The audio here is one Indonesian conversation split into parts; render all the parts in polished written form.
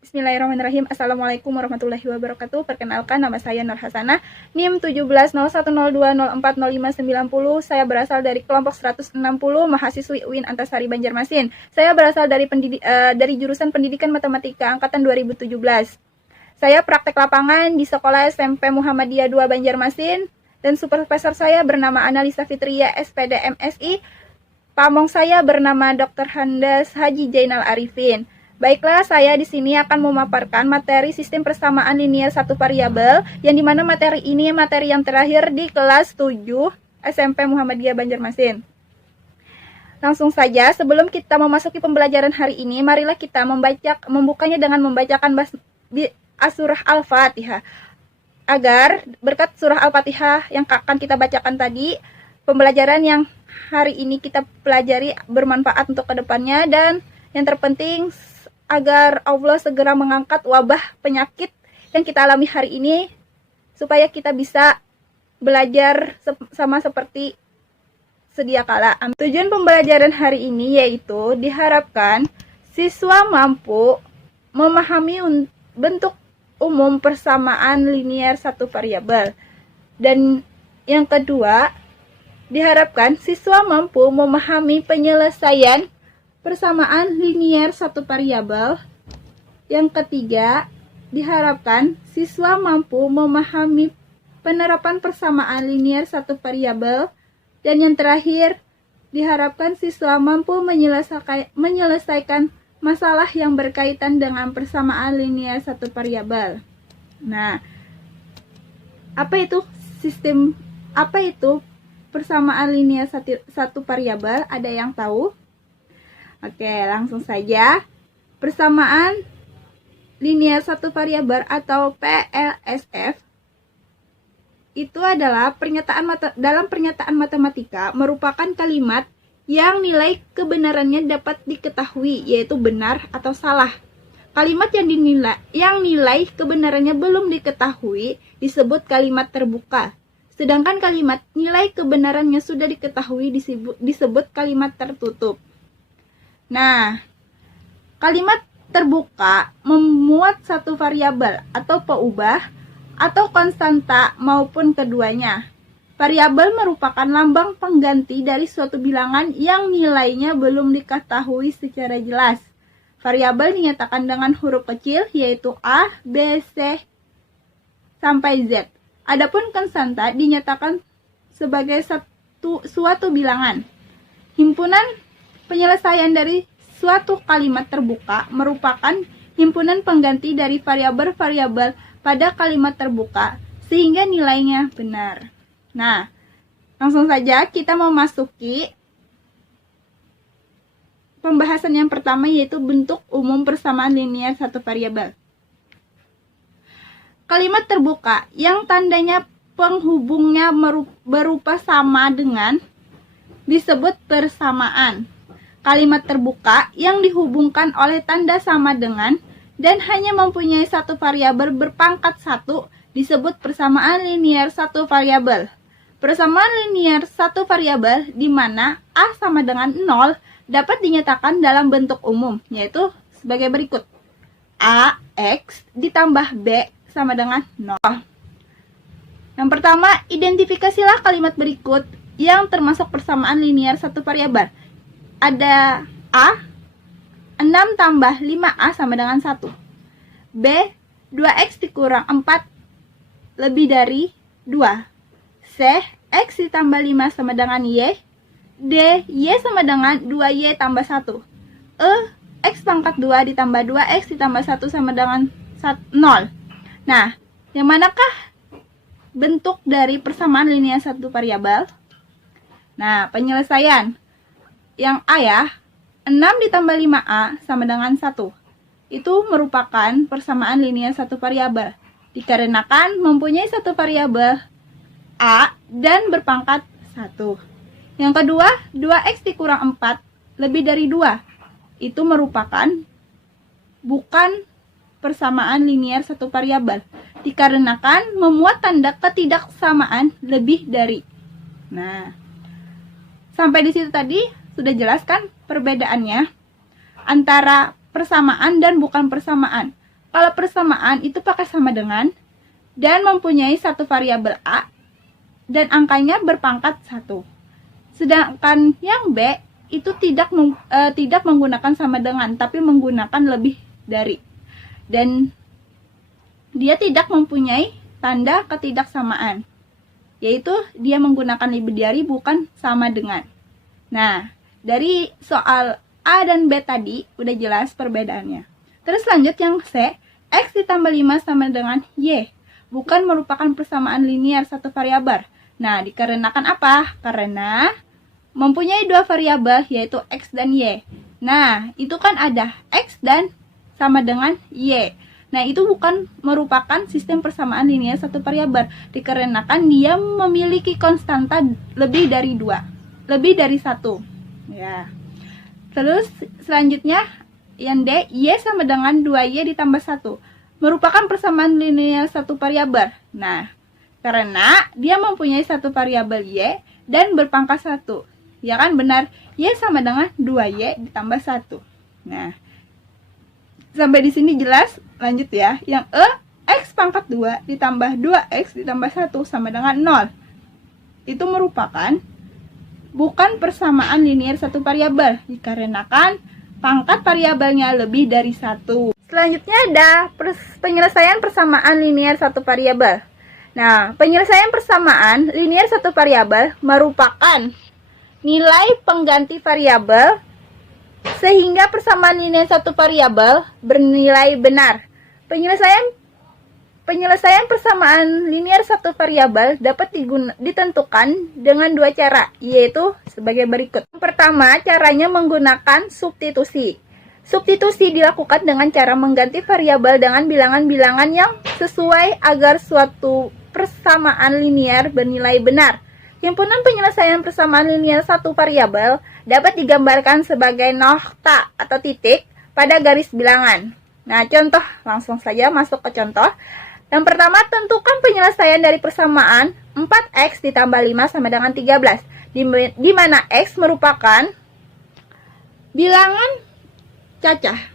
Bismillahirrahmanirrahim. Assalamualaikum warahmatullahi wabarakatuh. Perkenalkan, nama saya Nur Hasanah, NIM 170102040590. Saya berasal dari kelompok 160, mahasiswi UIN Antasari Banjarmasin. Saya berasal dari jurusan Pendidikan Matematika angkatan 2017. Saya praktek lapangan di Sekolah SMP Muhammadiyah 2 Banjarmasin, dan supervisor saya bernama Analisa Fitria SPD MSI. Pamong saya bernama Dr. Handas Haji Jainal Arifin. Baiklah, saya di sini akan memaparkan materi sistem persamaan linear satu variabel, yang dimana materi ini materi yang terakhir di kelas 7 SMP Muhammadiyah Banjarmasin. Langsung saja, sebelum kita memasuki pembelajaran hari ini, marilah kita membukanya dengan membacakan surah Al-Fatihah. Agar berkat surah Al-Fatihah yang akan kita bacakan tadi, pembelajaran yang hari ini kita pelajari bermanfaat untuk kedepannya, dan yang terpenting agar Allah segera mengangkat wabah penyakit yang kita alami hari ini, supaya kita bisa belajar sama seperti sedia kala. Tujuan pembelajaran hari ini yaitu diharapkan siswa mampu memahami bentuk umum persamaan linear satu variabel. Dan yang kedua, diharapkan siswa mampu memahami penyelesaian persamaan linear satu variabel. Yang ketiga, diharapkan siswa mampu memahami penerapan persamaan linear satu variabel. Dan yang terakhir, diharapkan siswa mampu menyelesaikan masalah yang berkaitan dengan persamaan linear satu variabel. Nah, apa itu persamaan linear satu variabel? Ada yang tahu? Oke, langsung saja. Persamaan linear satu variabel atau PLSF itu adalah dalam pernyataan matematika merupakan kalimat yang nilai kebenarannya dapat diketahui, yaitu benar atau salah. Kalimat yang nilai kebenarannya belum diketahui disebut kalimat terbuka. Sedangkan kalimat nilai kebenarannya sudah diketahui disebut kalimat tertutup. Nah, kalimat terbuka memuat satu variabel atau peubah atau konstanta maupun keduanya. Variabel merupakan lambang pengganti dari suatu bilangan yang nilainya belum diketahui secara jelas. Variabel dinyatakan dengan huruf kecil, yaitu A, B, C, sampai Z. Adapun konstanta dinyatakan sebagai suatu bilangan. Himpunan penyelesaian dari suatu kalimat terbuka merupakan himpunan pengganti dari variabel-variabel pada kalimat terbuka sehingga nilainya benar. Nah, langsung saja kita memasuki pembahasan yang pertama, yaitu bentuk umum persamaan linear satu variabel. Kalimat terbuka yang tandanya penghubungnya berupa sama dengan disebut persamaan. Kalimat terbuka yang dihubungkan oleh tanda sama dengan dan hanya mempunyai satu variabel berpangkat 1 disebut persamaan linear satu variabel. Persamaan linear satu variabel di mana A sama dengan 0 dapat dinyatakan dalam bentuk umum, yaitu sebagai berikut. A, X ditambah B sama dengan 0. Yang pertama, identifikasilah kalimat berikut yang termasuk persamaan linear satu variabel. Ada A, 6 tambah 5A sama dengan 1. B, 2X dikurang 4 lebih dari 2. C, X ditambah 5 sama dengan Y. D, Y sama dengan 2Y tambah 1. E, X pangkat 2 ditambah 2X ditambah 1 sama dengan 0. Nah, yang manakah bentuk dari persamaan linear satu variabel? Nah, penyelesaian. Yang A ya, 6 ditambah 5A sama dengan 1. Itu merupakan persamaan linear satu variabel, dikarenakan mempunyai satu variabel A dan berpangkat 1. Yang kedua, 2X dikurang 4 lebih dari 2. Itu merupakan bukan persamaan linear satu variabel, dikarenakan memuat tanda ketidaksamaan lebih dari. Nah, sampai di situ tadi sudah jelaskan perbedaannya antara persamaan dan bukan persamaan. kalau persamaan itu pakai sama dengan dan mempunyai satu variabel A dan angkanya berpangkat 1. Sedangkan yang B itu tidak menggunakan sama dengan, tapi menggunakan lebih dari. Dan dia tidak mempunyai tanda ketidaksamaan, yaitu dia menggunakan lebih dari, bukan sama dengan. Nah, dari soal A dan B tadi udah jelas perbedaannya. Terus lanjut yang C, X ditambah 5 sama dengan Y, bukan merupakan persamaan linear satu variabel. Nah, dikarenakan apa? Karena mempunyai dua variabel, yaitu X dan Y. Nah, itu kan ada X dan sama dengan Y. Nah, itu bukan merupakan sistem persamaan linear satu variabel, dikarenakan dia memiliki konstanta lebih dari 2, lebih dari 1. Ya. Terus selanjutnya yang D, Y sama dengan 2Y ditambah 1, merupakan persamaan linear satu variabel. Nah, karena dia mempunyai satu variabel Y dan berpangkat 1. Ya kan, benar. Y sama dengan 2Y ditambah 1. Nah, sampai di sini jelas. Lanjut ya. Yang E, X pangkat 2 ditambah 2X ditambah 1 sama dengan 0. Itu merupakan bukan persamaan linear satu variabel, dikarenakan pangkat variabelnya lebih dari 1. Selanjutnya ada penyelesaian persamaan linear satu variabel. Nah, penyelesaian persamaan linear satu variabel merupakan nilai pengganti variabel sehingga persamaan linear satu variabel bernilai benar. Penyelesaian persamaan linear satu variabel dapat ditentukan dengan dua cara, yaitu sebagai berikut. Pertama, caranya menggunakan substitusi. Substitusi dilakukan dengan cara mengganti variabel dengan bilangan-bilangan yang sesuai agar suatu persamaan linear bernilai benar. Himpunan penyelesaian persamaan linear satu variabel dapat digambarkan sebagai nokta atau titik pada garis bilangan. Nah, contoh, langsung saja masuk ke contoh. Yang pertama, tentukan penyelesaian dari persamaan 4X ditambah 5 sama dengan 13, di mana X merupakan bilangan cacah.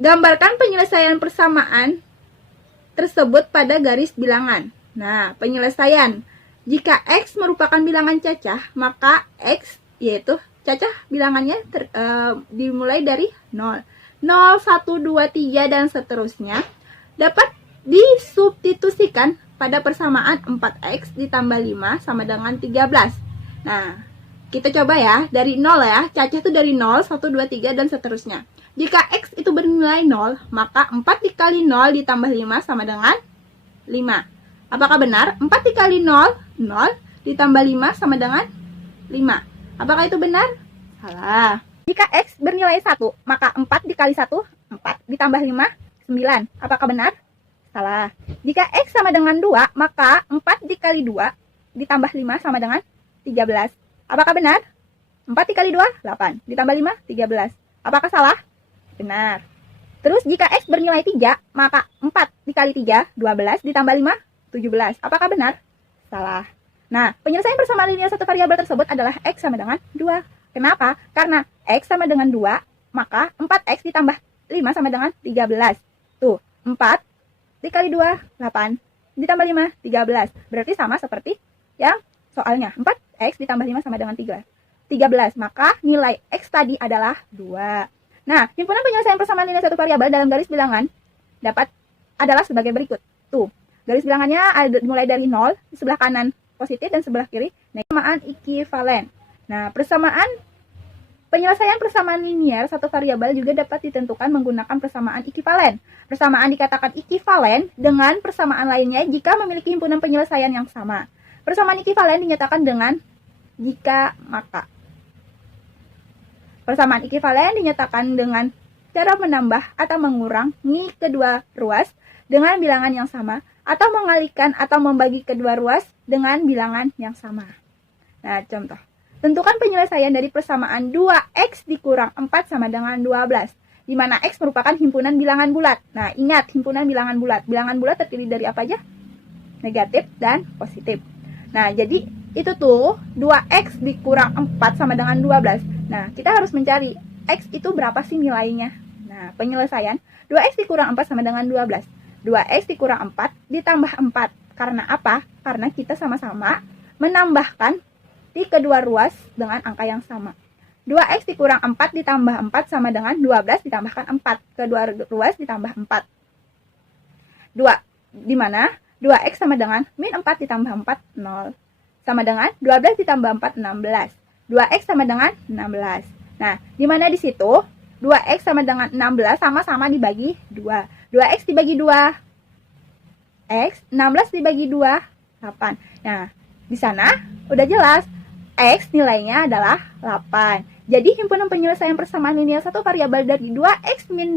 Gambarkan penyelesaian persamaan tersebut pada garis bilangan. Nah, penyelesaian. Jika X merupakan bilangan cacah, maka X yaitu cacah bilangannya dimulai dari 0. 0, 1, 2, 3, dan seterusnya dapat disubstitusikan pada persamaan 4X ditambah 5 sama dengan 13. Nah, kita coba ya, dari 0 ya, cacah itu dari 0, 1, 2, 3, dan seterusnya. Jika X itu bernilai 0, maka 4 dikali 0 ditambah 5 sama dengan 5. Apakah benar? 4 dikali 0, 0, ditambah 5 sama dengan 5. Apakah itu benar? Salah. Jika X bernilai 1, maka 4 dikali 1, 4, ditambah 5, 9. Apakah benar? Salah. Jika X sama dengan 2, maka 4 dikali 2, ditambah 5 sama dengan 13. Apakah benar? 4 dikali 2, 8, ditambah 5, 13. Apakah salah? Benar. Terus jika X bernilai 3, maka 4 dikali 3, 12, ditambah 5, 17. Apakah benar? Salah. Nah, penyelesaian persamaan linear satu variabel tersebut adalah X sama dengan 2. Kenapa? Karena X sama dengan 2, maka 4X ditambah 5 sama dengan 13. Tuh, 4 dikali 2, 8, ditambah 5, 13. Berarti sama seperti yang soalnya. 4X ditambah 5 sama dengan 13. Maka nilai X tadi adalah 2. Nah, himpunan penyelesaian persamaan linear satu variabel dalam garis bilangan adalah sebagai berikut. Tuh, garis bilangannya ada mulai dari 0, sebelah kanan positif dan sebelah kiri persamaan ekivalen. Nah, penyelesaian persamaan linear satu variabel juga dapat ditentukan menggunakan persamaan ekivalen. Persamaan dikatakan ekivalen dengan persamaan lainnya jika memiliki himpunan penyelesaian yang sama. Persamaan ekivalen dinyatakan dengan jika maka. Persamaan ekivalen dinyatakan dengan cara menambah atau mengurangi kedua ruas dengan bilangan yang sama, atau mengalihkan atau membagi kedua ruas dengan bilangan yang sama. Nah, contoh. Tentukan penyelesaian dari persamaan 2X dikurang 4 sama dengan 12, di mana X merupakan himpunan bilangan bulat. Nah, ingat, himpunan bilangan bulat. Bilangan bulat terdiri dari apa aja? Negatif dan positif. Nah, jadi itu tuh 2X dikurang 4 sama dengan 12. Nah, kita harus mencari X itu berapa sih nilainya. Nah, penyelesaian 2x dikurang 4 sama dengan 12. 2x dikurang 4 ditambah 4. Karena apa? Karena kita sama-sama menambahkan di kedua ruas dengan angka yang sama. 2x dikurang 4 ditambah 4 sama dengan 12 ditambahkan 4. Kedua ruas ditambah 4. 2. Di mana 2x sama dengan min 4 ditambah 4, 0. Sama dengan 12 ditambah 4, 16. 2x sama dengan 16. Nah, di mana di situ 2x sama dengan 16 sama-sama dibagi 2. 2x dibagi 2. X, 16 dibagi 2, 8. Nah, di sana udah jelas. X nilainya adalah 8. Jadi, himpunan penyelesaian persamaan linear satu variabel dari 2x min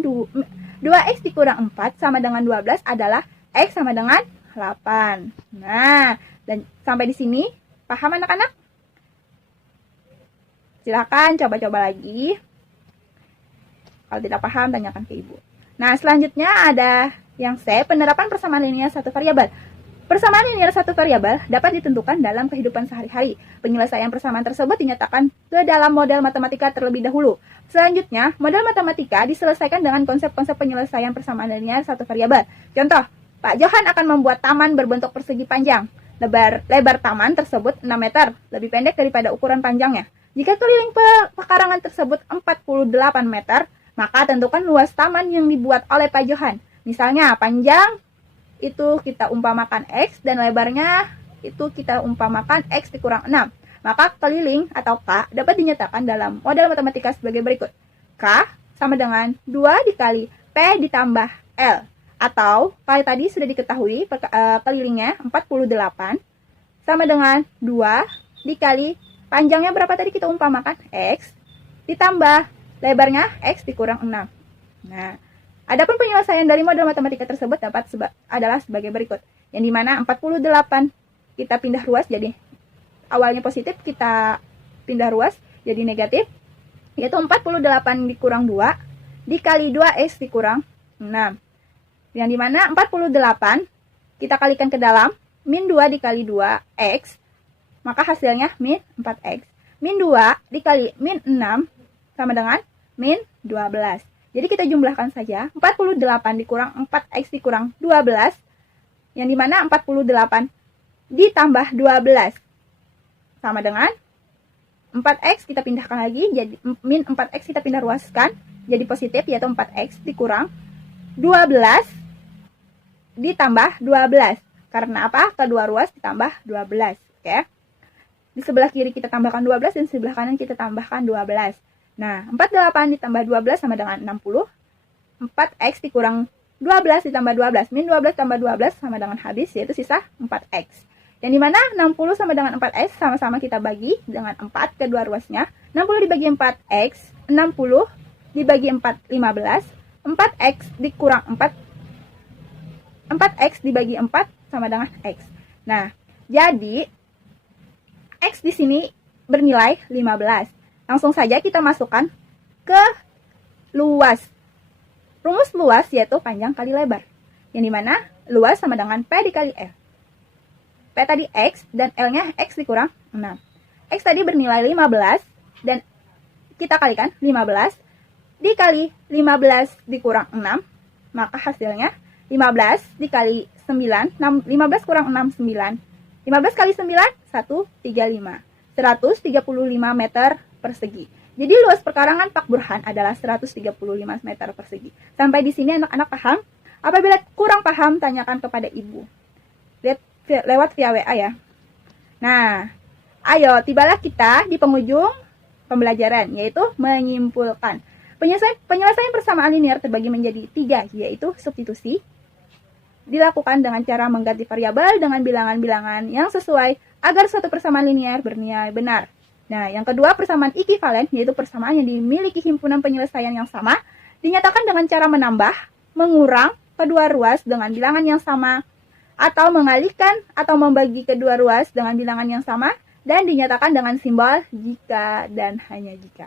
2x dikurang 4 sama dengan 12 adalah X sama dengan 8. Nah, dan sampai di sini paham anak-anak? Silakan coba-coba lagi. Kalau tidak paham, tanyakan ke ibu. Nah, selanjutnya ada yang C, penerapan persamaan linear satu variabel. Persamaan linear satu variabel dapat ditentukan dalam kehidupan sehari-hari. Penyelesaian persamaan tersebut dinyatakan ke dalam model matematika terlebih dahulu. Selanjutnya, model matematika diselesaikan dengan konsep-konsep penyelesaian persamaan linear satu variabel. Contoh, Pak Johan akan membuat taman berbentuk persegi panjang. Lebar taman tersebut 6 meter, lebih pendek daripada ukuran panjangnya. Jika keliling pekarangan tersebut 48 meter, maka tentukan luas taman yang dibuat oleh Pak Johan. Misalnya, panjang itu kita umpamakan X dan lebarnya itu kita umpamakan X dikurang 6. Maka keliling atau K dapat dinyatakan dalam model matematika sebagai berikut. K sama dengan 2 dikali P ditambah L. Atau, kalau tadi sudah diketahui kelilingnya 48 sama dengan 2 dikali panjangnya berapa tadi kita umpamakan? X ditambah lebarnya X dikurang 6. Nah, adapun penyelesaian dari model matematika tersebut adalah sebagai berikut. Yang dimana 48 kita pindah ruas jadi awalnya positif, kita pindah ruas jadi negatif. Yaitu 48 dikurang 2 dikali 2X dikurang 6. Yang dimana 48 kita kalikan ke dalam, min 2 dikali 2X, maka hasilnya min 4X. Min 2 dikali min 6 sama dengan min 12. Jadi kita jumlahkan saja 48 dikurang 4x dikurang 12, yang dimana 48 ditambah 12 sama dengan 4x kita pindahkan lagi, jadi min 4x kita pindah ruaskan jadi positif, yaitu 4x dikurang 12 ditambah 12. Karena apa? Kedua ruas ditambah 12. Oke. Di sebelah kiri kita tambahkan 12 dan sebelah kanan kita tambahkan 12. Nah, 48 ditambah 12 sama dengan 60. 4x dikurang 12 ditambah 12. Min 12 tambah 12 sama dengan habis, yaitu sisa 4x. Yang dimana 60 sama dengan 4x sama-sama kita bagi dengan 4 kedua ruasnya. 60 dibagi 4x, 60 dibagi 4, 15. 4x dikurang 4x dibagi 4 sama dengan x. Nah, jadi x di sini bernilai 15. Langsung saja kita masukkan ke luas. Rumus luas yaitu panjang kali lebar. Yang dimana luas sama dengan P dikali L. P tadi X dan L-nya X dikurang 6. X tadi bernilai 15 dan kita kalikan 15 dikali 15 dikurang 6. Maka hasilnya 15 dikali 9. 15 kurang 6, 9. 15 kali 9, 135. 135 meter persegi. Jadi luas perkarangan Pak Burhan adalah 135 meter persegi. Sampai di sini anak-anak paham? Apabila kurang paham, tanyakan kepada ibu. Lihat lewat via WA ya. Nah, ayo tibalah kita di penghujung pembelajaran, yaitu menyimpulkan. Penyelesaian persamaan linear terbagi menjadi 3, yaitu substitusi. Dilakukan dengan cara mengganti variabel dengan bilangan-bilangan yang sesuai agar suatu persamaan linear bernilai benar. Nah, yang kedua persamaan ekivalen, yaitu persamaan yang dimiliki himpunan penyelesaian yang sama, dinyatakan dengan cara menambah, mengurang kedua ruas dengan bilangan yang sama, atau mengalihkan atau membagi kedua ruas dengan bilangan yang sama, dan dinyatakan dengan simbol jika dan hanya jika.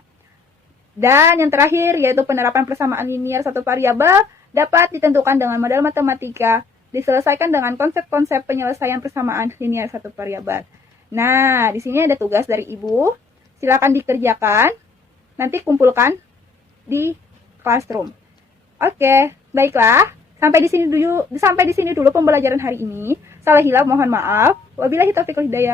Dan yang terakhir, yaitu penerapan persamaan linear satu variabel, dapat ditentukan dengan model matematika, diselesaikan dengan konsep-konsep penyelesaian persamaan linear satu variabel. Nah, di sini ada tugas dari ibu. Silakan dikerjakan. Nanti kumpulkan di classroom. Oke, baiklah. Sampai di sini dulu pembelajaran hari ini. Salah hilaf mohon maaf. Wabillahi taufiq wal hidayah.